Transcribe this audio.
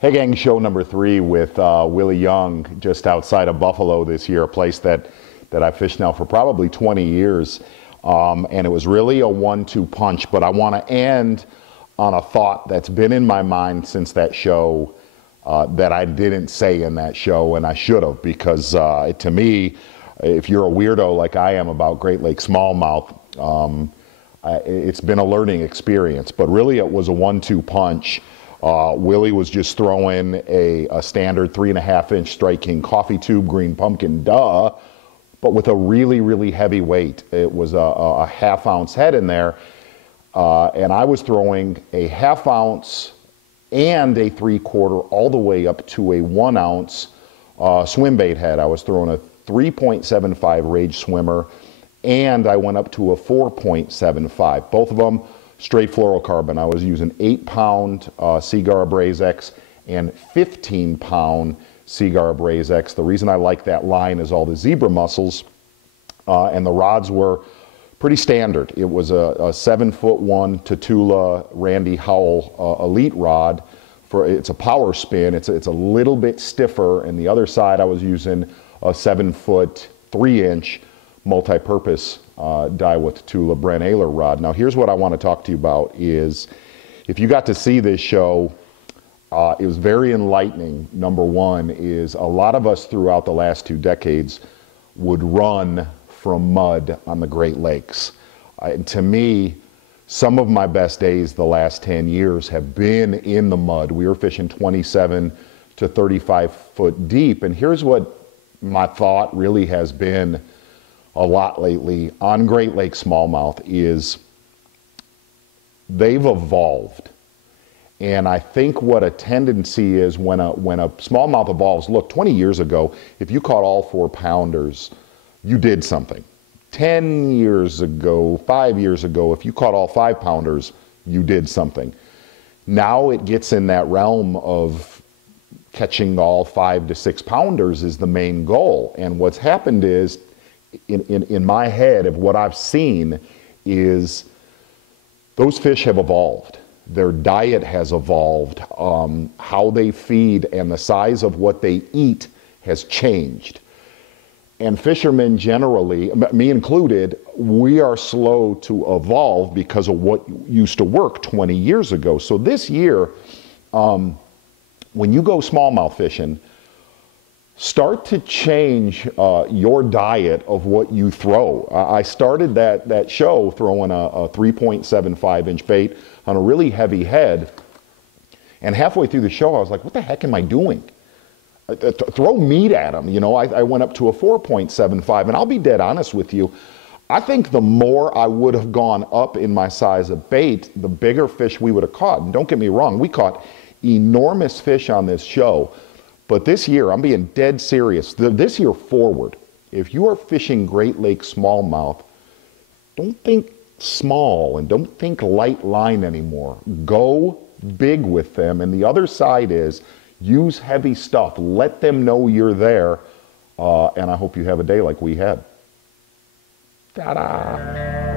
Hey gang, show number 3 with Willie Young just outside of Buffalo this year, a place that I've fished now for probably 20 years. And it was really a 1-2 punch, but I want to end on a thought that's been in my mind since that show that I didn't say in that show, and I should have, because to me, if you're a weirdo like I am about Great Lake smallmouth, it's been a learning experience, but really it was a 1-2 punch. Willie was just throwing a standard 3.5-inch Strike King coffee tube green pumpkin, but with a really, really heavy weight. It was a half-ounce head in there, and I was throwing a half-ounce and a 3/4 all the way up to a 1-ounce swim bait head. I was throwing a 3.75 Rage Swimmer, and I went up to a 4.75. Both of them straight fluorocarbon. I was using 8-pound Seagar Braze X and 15-pound Seagar Braze X. The reason I like that line is all the zebra mussels, and the rods were pretty standard. It was a 7'1" Tatula Randy Howell Elite rod. It's a power spin. It's a little bit stiffer, and the other side I was using a 7-foot 3-inch multi-purpose Daiwa Tatula Brent Ayler rod. Now here's what I want to talk to you about is, if you got to see this show, it was very enlightening. Number one is, a lot of us throughout the last 2 decades would run from mud on the Great Lakes. To me, some of my best days the last 10 years have been in the mud. We were fishing 27 to 35 foot deep, and here's what my thought really has been a lot lately on Great Lake smallmouth is, they've evolved. And I think what a tendency is when a smallmouth evolves, look, 20 years ago, if you caught all 4-pounders, you did something. 10 years ago, 5 years ago, if you caught all 5-pounders, you did something. Now it gets in that realm of catching all 5 to 6-pounders is the main goal. And what's happened is, in my head, of what I've seen, is those fish have evolved. Their diet has evolved. How they feed and the size of what they eat has changed. And fishermen generally, me included, we are slow to evolve because of what used to work 20 years ago. So this year, when you go smallmouth fishing, start to change your diet of what you throw. I started that show throwing a 3.75-inch bait on a really heavy head, and halfway through the show I was like, what the heck am I doing? Throw meat at them. You know, I went up to a 4.75, and I'll be dead honest with you, I think the more I would have gone up in my size of bait, the bigger fish we would have caught. And don't get me wrong, we caught enormous fish on this show. But this year, I'm being dead serious, this year forward, if you are fishing Great Lake smallmouth, don't think small and don't think light line anymore. Go big with them. And the other side is, use heavy stuff. Let them know you're there. And I hope you have a day like we had. Ta-da!